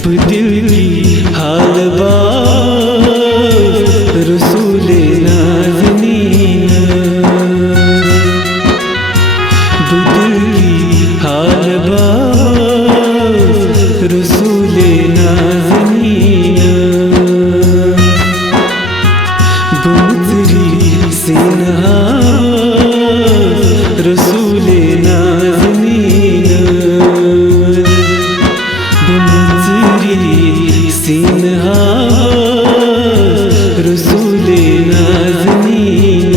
बदिल की हाल रसूले नाज़नीन, बदिल की हाल रसूले नाज़नीन, बमुतरी सिन्हा रसूले नाज़नीन, सिन्हा रसूले नाज़नीन,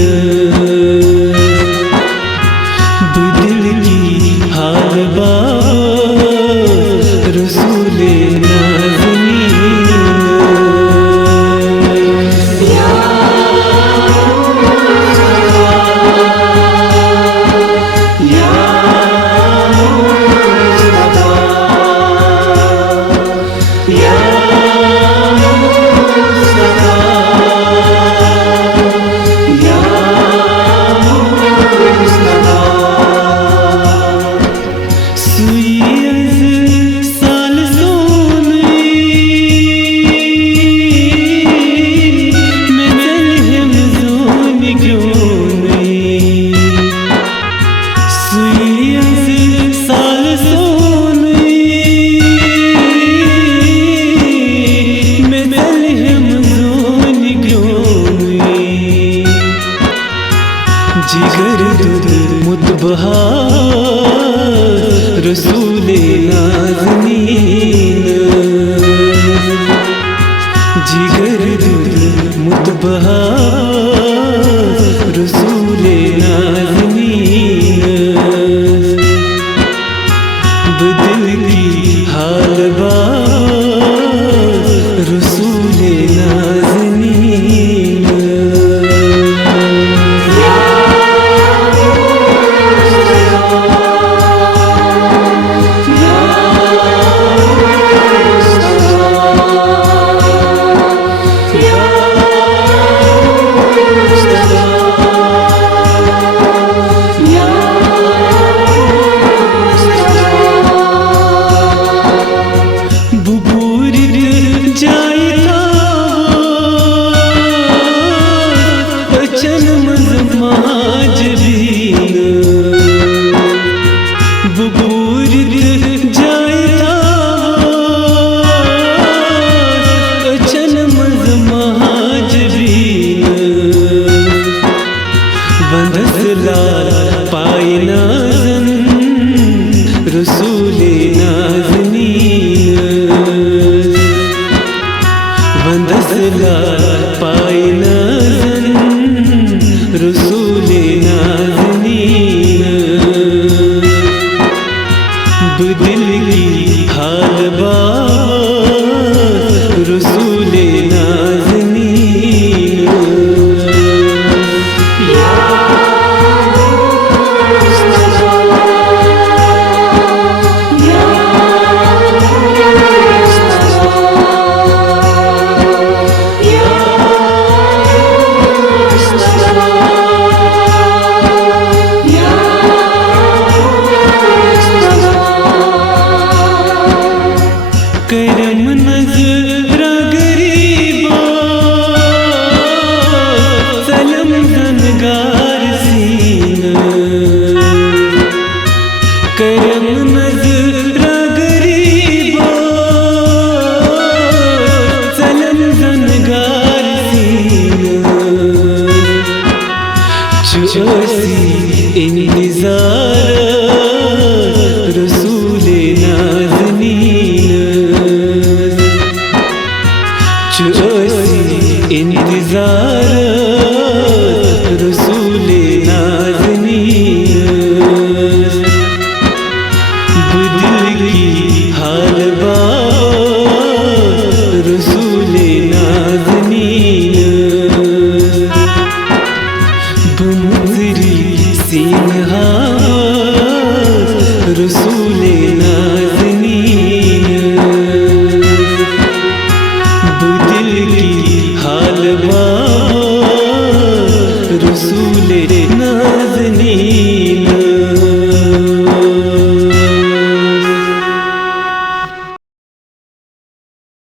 बदिल की हाल रसूले नाज़नीन। जिगर दुध मुतबहा रसूले नाज़नीन, जिगर दुध मुतबहा रसूले नाज़नीन, बदिल की हाल रसूले नाज़नीन। रसूले नाज़नीन, वंदसला पाई नाज़न रसूले नाज़नीन, बदिल की हाल रसूले नाज़नीन। करम नज़रा गरीबा सलम ज़नगार सीना, करम नज़रा गरीबा सलम ज़नगार सीना, चौसी इंतज़ार रसूले नाज़नीन, चौसी इंतज़ार रसूले नाज़नीन, बदिल की हाल